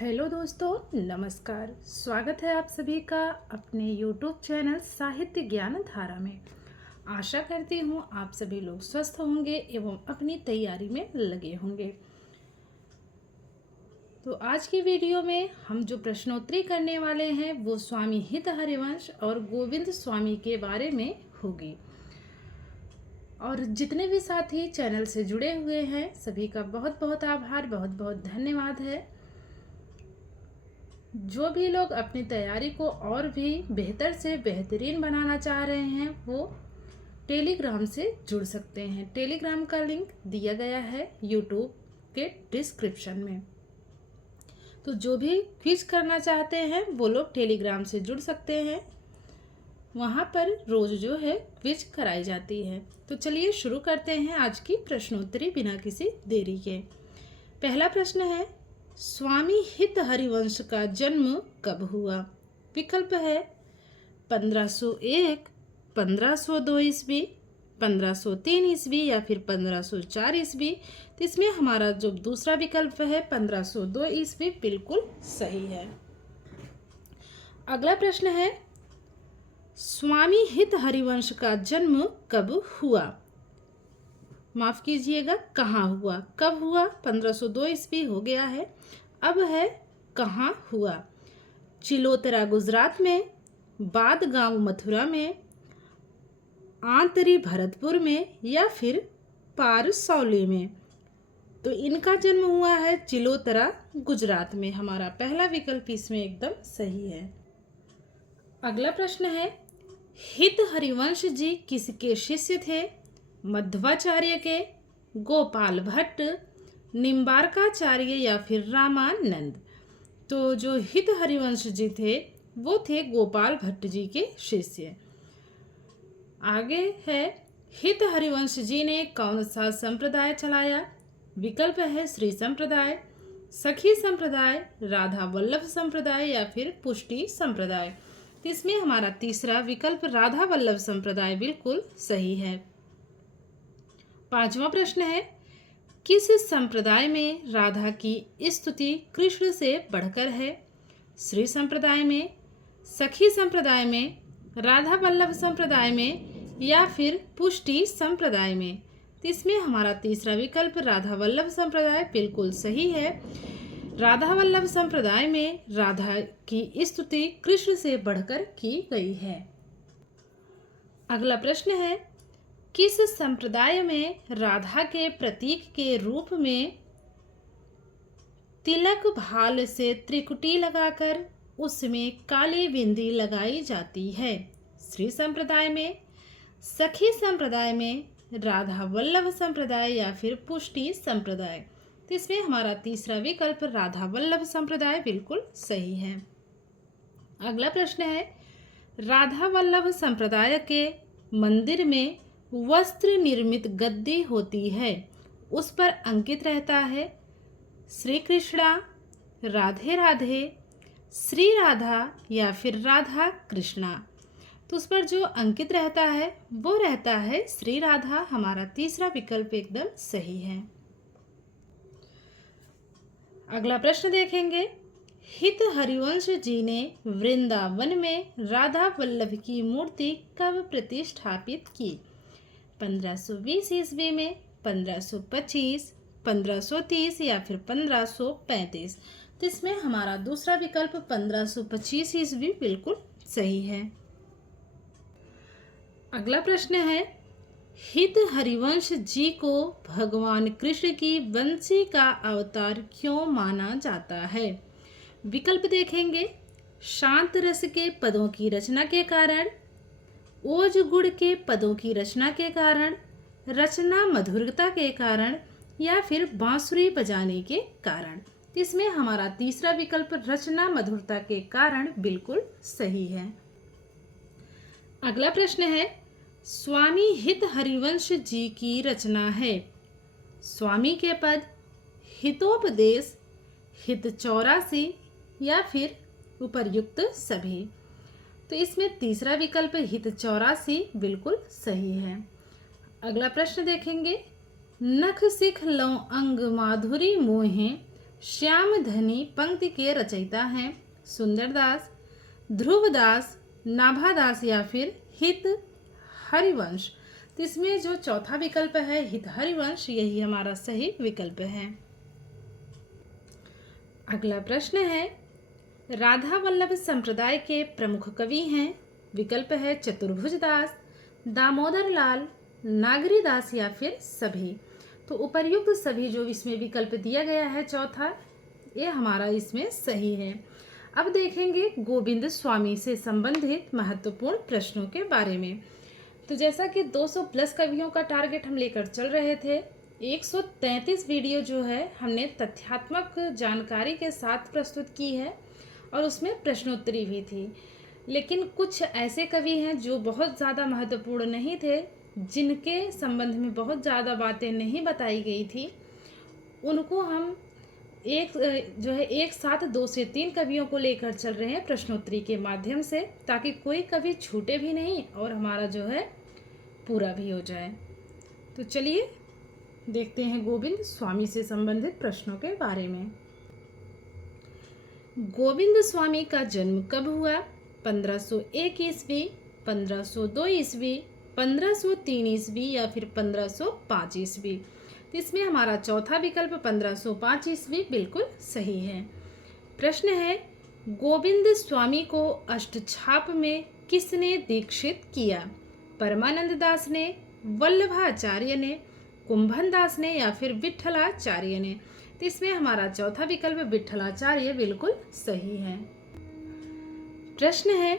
Hello दोस्तों, नमस्कार। स्वागत है आप सभी का अपने YouTube चैनल साहित्य ज्ञान धारा में। आशा करती हूँ आप सभी लोग स्वस्थ होंगे एवं अपनी तैयारी में लगे होंगे। तो आज की वीडियो में हम जो प्रश्नोत्तरी करने वाले हैं वो स्वामी हित हरिवंश और गोविंद स्वामी के बारे में होगी। और जितने भी साथी चैनल से जुड़े हुए हैं सभी का बहुत बहुत आभार, बहुत बहुत धन्यवाद है। जो भी लोग अपनी तैयारी को और भी बेहतर से बेहतरीन बनाना चाह रहे हैं वो टेलीग्राम से जुड़ सकते हैं। टेलीग्राम का लिंक दिया गया है यूट्यूब के डिस्क्रिप्शन में। तो जो भी क्विज करना चाहते हैं वो लोग टेलीग्राम से जुड़ सकते हैं। वहाँ पर रोज जो है क्विज कराई जाती है। तो चलिए शुरू करते हैं आज की प्रश्नोत्तरी बिना किसी देरी के। पहला प्रश्न है, स्वामी हित हरिवंश का जन्म कब हुआ? विकल्प है 1501, 1502 ईस्वी, 1503 ईस्वी या फिर 1504 ईस्वी। तो इसमें हमारा जो दूसरा विकल्प है 1502 ईस्वी बिल्कुल सही है। अगला प्रश्न है, स्वामी हित हरिवंश का जन्म कब हुआ? माफ कीजिएगा, कहाँ हुआ? कब हुआ? 1502 ईस्वी हो गया है, अब है कहाँ हुआ? चिलोतरा गुजरात में, बाद गांव मथुरा में, आंतरी भरतपुर में या फिर पारसौली में। तो इनका जन्म हुआ है चिलोतरा गुजरात में। हमारा पहला विकल्प इसमें एकदम सही है। अगला प्रश्न है, हित हरिवंश जी किसके शिष्य थे? मध्वाचार्य के, गोपाल भट्ट, निम्बारकाचार्य या फिर रामानंद। तो जो हित हरिवंश जी थे वो थे गोपाल भट्ट जी के शिष्य। आगे है, हित हरिवंश जी ने कौन सा संप्रदाय चलाया? विकल्प है श्री संप्रदाय, सखी संप्रदाय, राधा वल्लभ संप्रदाय या फिर पुष्टि संप्रदाय। इसमें हमारा तीसरा विकल्प राधा वल्लभ संप्रदाय बिल्कुल सही है। पांचवा प्रश्न है, किस संप्रदाय में राधा की स्तुति कृष्ण से बढ़कर है? श्री संप्रदाय में, सखी संप्रदाय में, राधा वल्लभ संप्रदाय में या फिर पुष्टि संप्रदाय में। तो इसमें हमारा तीसरा विकल्प राधा वल्लभ संप्रदाय बिल्कुल सही है। राधा वल्लभ संप्रदाय में राधा की स्तुति कृष्ण से बढ़कर की गई है। अगला प्रश्न है, किस संप्रदाय में राधा के प्रतीक के रूप में तिलक भाल से त्रिकुटी लगाकर उसमें काली बिंदी लगाई जाती है? श्री संप्रदाय में, सखी संप्रदाय में, राधा वल्लभ संप्रदाय या फिर पुष्टि संप्रदाय। तो इसमें हमारा तीसरा विकल्प राधा वल्लभ संप्रदाय बिल्कुल सही है। अगला प्रश्न है, राधा वल्लभ संप्रदाय के मंदिर में वस्त्र निर्मित गद्दी होती है, उस पर अंकित रहता है श्री कृष्णा, राधे राधे, श्री राधा या फिर राधा कृष्णा। तो उस पर जो अंकित रहता है वो रहता है श्री राधा। हमारा तीसरा विकल्प एकदम सही है। अगला प्रश्न देखेंगे, हित हरिवंश जी ने वृंदावन में राधा वल्लभ की मूर्ति कब प्रतिष्ठापित की? 1520 ईस्वी में, 1525, 1530 या फिर 1535। तो इसमें हमारा दूसरा विकल्प 1525 ईस्वी बिल्कुल सही है। अगला प्रश्न है, हित हरिवंश जी को भगवान कृष्ण की बंसी का अवतार क्यों माना जाता है? विकल्प देखेंगे, शांत रस के पदों की रचना के कारण, ओज गुड़ के पदों की रचना के कारण, रचना मधुरता के कारण या फिर बांसुरी बजाने के कारण। इसमें हमारा तीसरा विकल्प रचना मधुरता के कारण बिल्कुल सही है। अगला प्रश्न है, स्वामी हित हरिवंश जी की रचना है। स्वामी के पद, हितोपदेश, हित 84 या फिर उपर्युक्त सभी। तो इसमें तीसरा विकल्प हित 84 बिल्कुल सही है। अगला प्रश्न देखेंगे, नख सिख लौ अंग माधुरी मोहे, श्याम धनी पंक्ति के रचयिता हैं सुंदरदास, ध्रुवदास, नाभादास या फिर हित हरिवंश। तो इसमें जो चौथा विकल्प है हित हरिवंश, यही हमारा सही विकल्प है। अगला प्रश्न है, राधा वल्लभ संप्रदाय के प्रमुख कवि हैं। विकल्प है चतुर्भुज दास, दामोदर लाल, नागरी दास या फिर सभी। तो उपर्युक्त सभी जो इसमें विकल्प दिया गया है चौथा, ये हमारा इसमें सही है। अब देखेंगे गोविंद स्वामी से संबंधित महत्वपूर्ण प्रश्नों के बारे में। तो जैसा कि 200 प्लस कवियों का टारगेट हम लेकर चल रहे थे, 133 वीडियो जो है हमने तथ्यात्मक जानकारी के साथ प्रस्तुत की है और उसमें प्रश्नोत्तरी भी थी। लेकिन कुछ ऐसे कवि हैं जो बहुत ज़्यादा महत्वपूर्ण नहीं थे, जिनके संबंध में बहुत ज़्यादा बातें नहीं बताई गई थी, उनको हम एक साथ 2 से 3 कवियों को लेकर चल रहे हैं प्रश्नोत्तरी के माध्यम से, ताकि कोई कवि छूटे भी नहीं और हमारा जो है पूरा भी हो जाए। तो चलिए देखते हैं गोविंद स्वामी से संबंधित प्रश्नों के बारे में। गोविंद स्वामी का जन्म कब हुआ? 1501 ईस्वी, 1502 ईस्वी, 1503 ईस्वी या फिर 1505 ईस्वी। तो इसमें हमारा चौथा विकल्प 1505 ईस्वी बिल्कुल सही है। प्रश्न है, गोविंद स्वामी को अष्टछाप में किसने दीक्षित किया? परमानंद दास ने, वल्लभाचार्य ने, कुंभन दास ने या फिर विठलाचार्य ने। तो इसमें हमारा चौथा विकल्प विठलाचार्य बिल्कुल सही है। प्रश्न है,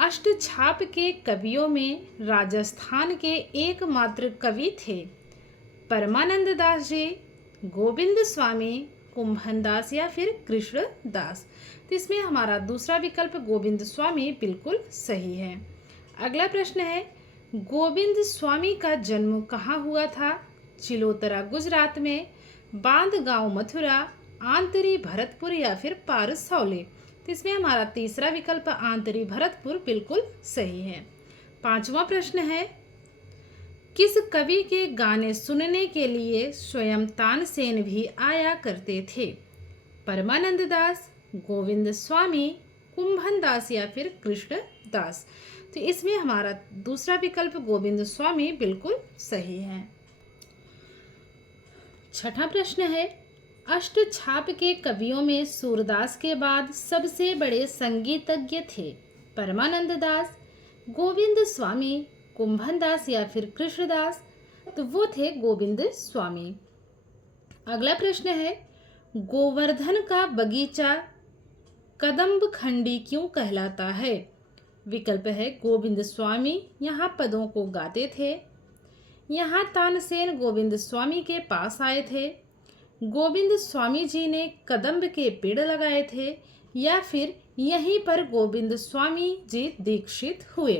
अष्टछाप के कवियों में राजस्थान के एकमात्र कवि थे परमानंद दास जी, गोविंद स्वामी, कुंभन दास या फिर कृष्ण दास। तो इसमें हमारा दूसरा विकल्प गोविंद स्वामी बिल्कुल सही है। अगला प्रश्न है, गोविंद स्वामी का जन्म कहाँ हुआ था? चिलोतरा गुजरात में, बांध गांव मथुरा, आंतरी भरतपुर या फिर पारसौले। तो इसमें हमारा तीसरा विकल्प आंतरी भरतपुर बिल्कुल सही है। पांचवा प्रश्न है, किस कवि के गाने सुनने के लिए स्वयं तानसेन भी आया करते थे? परमानंद दास, गोविंद स्वामी, कुंभन दास या फिर कृष्ण दास। तो इसमें हमारा दूसरा विकल्प गोविंद स्वामी बिल्कुल सही है। छठा प्रश्न है, अष्टछाप के कवियों में सूरदास के बाद सबसे बड़े संगीतज्ञ थे? परमानंद दास, गोविंद स्वामी, कुंभन दास या फिर कृष्णदास। तो वो थे गोविंद स्वामी। अगला प्रश्न है, गोवर्धन का बगीचा कदम्ब खंडी क्यों कहलाता है? विकल्प है गोविंद स्वामी यहाँ पदों को गाते थे, यहाँ तानसेन गोविंद स्वामी के पास आए थे, गोविंद स्वामी जी ने कदम्ब के पेड़ लगाए थे या फिर यहीं पर गोविंद स्वामी जी दीक्षित हुए।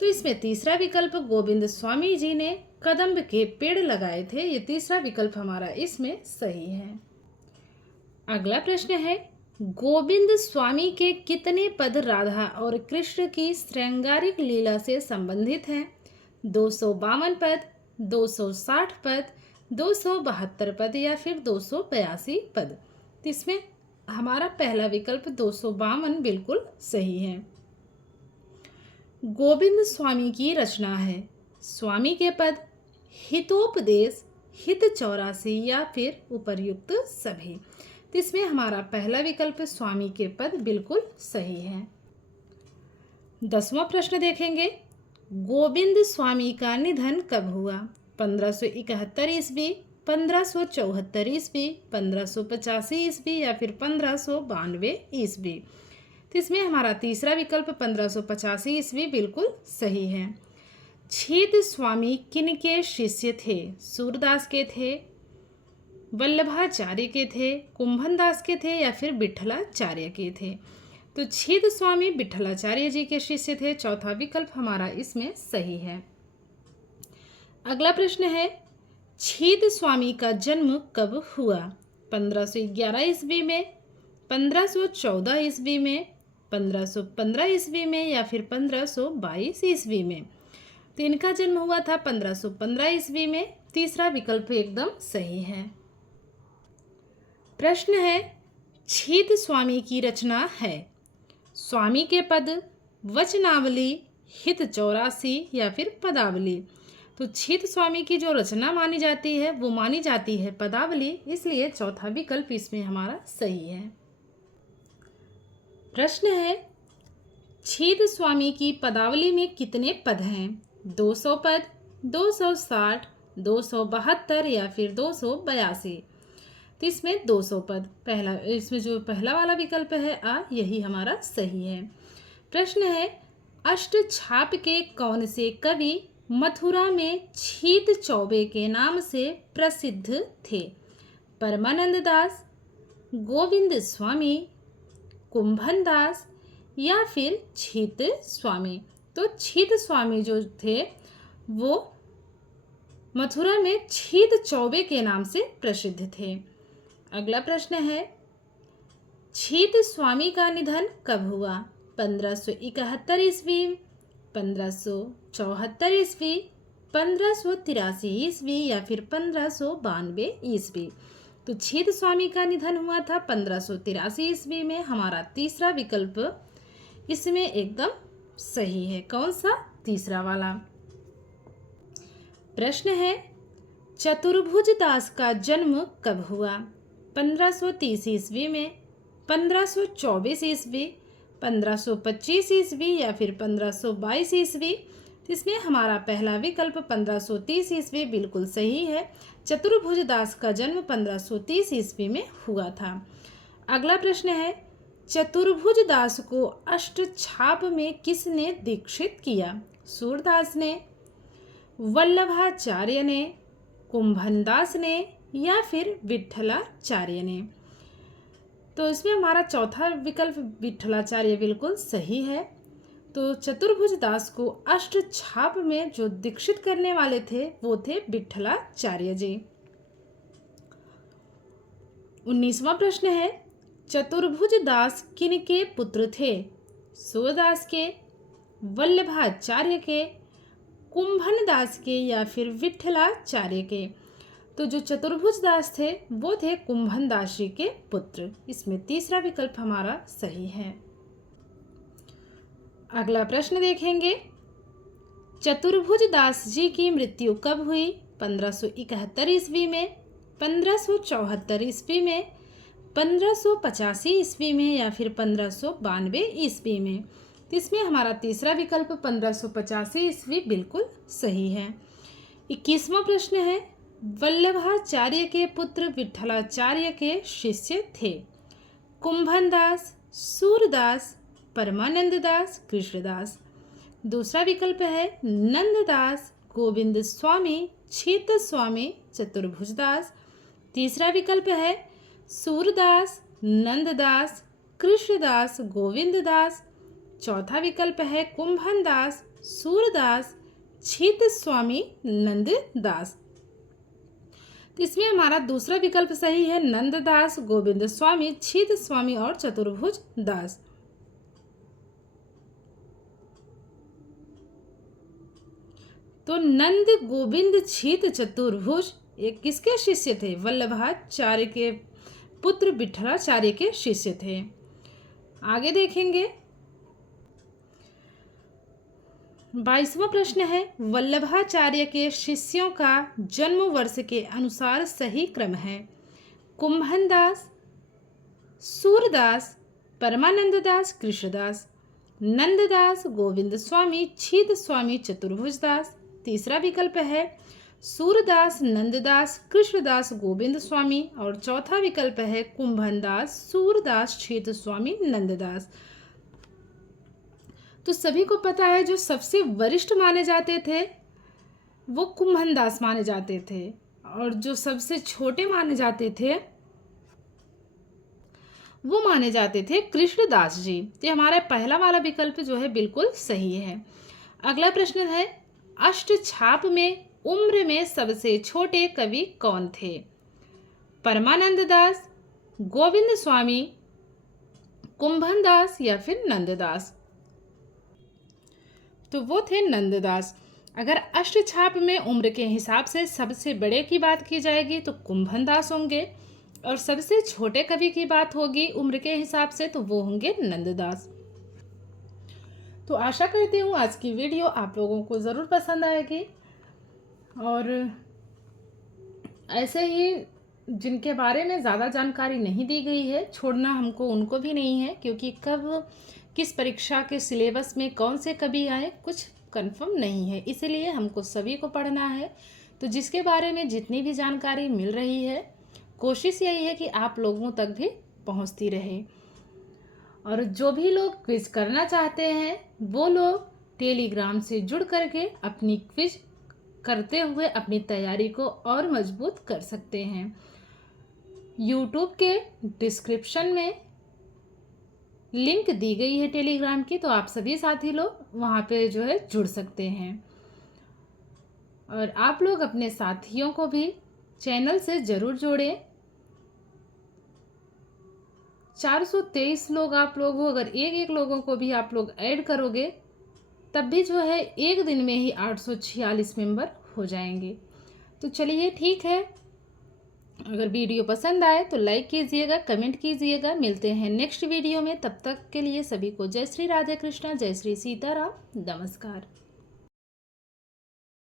तो इसमें तीसरा विकल्प गोविंद स्वामी जी ने कदम्ब के पेड़ लगाए थे, ये तीसरा विकल्प हमारा इसमें सही है। अगला प्रश्न है, गोविंद स्वामी के कितने पद राधा और कृष्ण की श्रृंगारिक लीला से संबंधित हैं? 252 पद, 260 पद, 272 पद या फिर 282 पद। तो इसमें हमारा पहला विकल्प 252 बिल्कुल सही है। गोविंद स्वामी की रचना है। स्वामी के पद, हितोपदेश, हित 84 या फिर उपर्युक्त सभी। तो इसमें हमारा पहला विकल्प स्वामी के पद बिल्कुल सही है। 10वां प्रश्न देखेंगे, गोविंद स्वामी का निधन कब हुआ? 1571 ईस्वी, 1574 ईस्वी, 1585 ईस्वी या फिर 1592 ईस्वी। तो इसमें हमारा तीसरा विकल्प 1585 ईस्वी बिल्कुल सही है। छेद स्वामी किनके शिष्य थे? सूरदास के थे, वल्लभाचार्य के थे, कुंभन दास के थे या फिर विठलाचार्य के थे। तो छेद स्वामी विठलाचार्य जी के शिष्य थे, चौथा विकल्प हमारा इसमें सही है। अगला प्रश्न है, छेद स्वामी का जन्म कब हुआ? 1511 ईस्वी में, 1514 ईस्वी में, 1515 ईस्वी में या फिर 1522 ईस्वी में। तो इनका जन्म हुआ था 1515 ईस्वी में, तीसरा विकल्प एकदम सही है। प्रश्न है, छीत स्वामी की रचना है। स्वामी के पद, वचनावली, हित 84 या फिर पदावली। तो छीत स्वामी की जो रचना मानी जाती है वो मानी जाती है पदावली, इसलिए चौथा विकल्प इसमें हमारा सही है। प्रश्न है, छीत स्वामी की पदावली में कितने पद हैं? 200 पद, 260, 272 या फिर 282। तो इसमें 200 पद पहला, इसमें जो पहला वाला विकल्प है आ, यही हमारा सही है। प्रश्न है, अष्टछाप के कौन से कवि मथुरा में छीत चौबे के नाम से प्रसिद्ध थे? परमानंद दास, गोविंद स्वामी, कुंभन दास या फिर छीत स्वामी। तो छीत स्वामी जो थे वो मथुरा में छीत चौबे के नाम से प्रसिद्ध थे। अगला प्रश्न है, छीत स्वामी का निधन कब हुआ? 1571 ईस्वी, 1574 ईस्वी, 1583 ईस्वी या फिर 1592 ईस्वी। तो छीत स्वामी का निधन हुआ था 1583 ईस्वी में। हमारा तीसरा विकल्प इसमें एकदम सही है। कौन सा? तीसरा वाला। प्रश्न है, चतुर्भुज दास का जन्म कब हुआ? 1530 ईस्वी में, 1524 ईस्वी, 1525 ईस्वी या फिर 1522 ईस्वी। इसमें हमारा पहला विकल्प 1530 ईस्वी बिल्कुल सही है। चतुर्भुज दास का जन्म 1530 ईस्वी में हुआ था। अगला प्रश्न है, चतुर्भुज दास को अष्टछाप में किसने दीक्षित किया? सूरदास ने, वल्लभाचार्य ने, कुंभनदास ने या फिर विठलाचार्य ने। तो इसमें हमारा चौथा विकल्प विठलाचार्य बिल्कुल सही है। तो चतुर्भुज दास को अष्टछाप में जो दीक्षित करने वाले थे वो थे विठलाचार्य जी। 19वां प्रश्न है, चतुर्भुज दास किनके पुत्र थे? सूरदास के, वल्लभाचार्य के, कुंभन दास के या फिर विठलाचार्य के। तो जो चतुर्भुज दास थे वो थे कुंभन दास जी के पुत्र। इसमें तीसरा विकल्प हमारा सही है। अगला प्रश्न देखेंगे, चतुर्भुज दास जी की मृत्यु कब हुई? 1571 ईस्वी में, 1574 ईस्वी में, 1585 ईस्वी में या फिर 1592 ईस्वी में। तो इसमें हमारा तीसरा विकल्प 1585 ईस्वी बिल्कुल सही है। 21वां प्रश्न है, वल्लभाचार्य के पुत्र विठलाचार्य के शिष्य थे? कुंभन दास, सूरदास, परमानंद दास, कृष्णदास। दूसरा विकल्प है नंददास, गोविंद स्वामी, छीत स्वामी, चतुर्भुज दास। तीसरा विकल्प है सूरदास, नंददास, कृष्णदास, गोविंद दास। चौथा विकल्प है कुंभन दास, सूरदास, छीत स्वामी, नंददास। तो इसमें हमारा दूसरा विकल्प सही है, नंददास, गोविंद स्वामी, छीत स्वामी और चतुर्भुज दास। तो नंद, गोविंद, छीत, चतुर्भुज ये किसके शिष्य थे? वल्लभाचार्य के पुत्र विठलाचार्य के शिष्य थे। आगे देखेंगे, 22वां प्रश्न है, वल्लभाचार्य के शिष्यों का जन्म वर्ष के अनुसार सही क्रम है? कुंभन दास, सूरदास, परमानंद दास, कृष्णदास, नंददास, गोविंद स्वामी, छीत स्वामी, चतुर्भुज दास। तीसरा विकल्प है सूरदास, नंददास, कृष्णदास, गोविंद स्वामी और चौथा विकल्प है कुंभन दास, सूरदास, छीत स्वामी, नंददास। तो सभी को पता है जो सबसे वरिष्ठ माने जाते थे वो कुंभन दास माने जाते थे और जो सबसे छोटे माने जाते थे वो माने जाते थे कृष्णदास जी। तो हमारा पहला वाला विकल्प जो है बिल्कुल सही है। अगला प्रश्न है, अष्टछाप में उम्र में सबसे छोटे कवि कौन थे? परमानंद दास, गोविंद स्वामी, कुंभन दास या फिर नंददास। तो वो थे नंददास। अगर अष्टछाप में उम्र के हिसाब से सबसे बड़े की बात की जाएगी तो कुंभन दास होंगे। और सबसे छोटे कवि की बात होगी उम्र के हिसाब से तो वो होंगे नंददास। तो आशा करती हूँ आज की वीडियो आप लोगों को ज़रूर पसंद आएगी, और ऐसे ही जिनके बारे में ज़्यादा जानकारी नहीं दी गई है छोड़ना हमको उनको भी नहीं है, क्योंकि कब किस परीक्षा के सिलेबस में कौन से कवि आए कुछ कंफर्म नहीं है, इसीलिए हमको सभी को पढ़ना है। तो जिसके बारे में जितनी भी जानकारी मिल रही है कोशिश यही है कि आप लोगों तक भी पहुंचती रहे। और जो भी लोग क्विज करना चाहते हैं वो लोग टेलीग्राम से जुड़ करके अपनी क्विज करते हुए अपनी तैयारी को और मजबूत कर सकते हैं। यूट्यूब के डिस्क्रिप्शन में लिंक दी गई है टेलीग्राम की, तो आप सभी साथी लोग वहाँ पे जो है जुड़ सकते हैं। और आप लोग अपने साथियों को भी चैनल से ज़रूर जोड़ें। 423 लोग आप लोग हो, अगर एक लोगों को भी आप लोग ऐड करोगे तब भी जो है एक दिन में ही 846 मेंबर हो जाएंगे। तो चलिए ठीक है, अगर वीडियो पसंद आए तो लाइक कीजिएगा, कमेंट कीजिएगा। मिलते हैं नेक्स्ट वीडियो में, तब तक के लिए सभी को जय श्री राधे कृष्णा, जय श्री सीताराम, नमस्कार।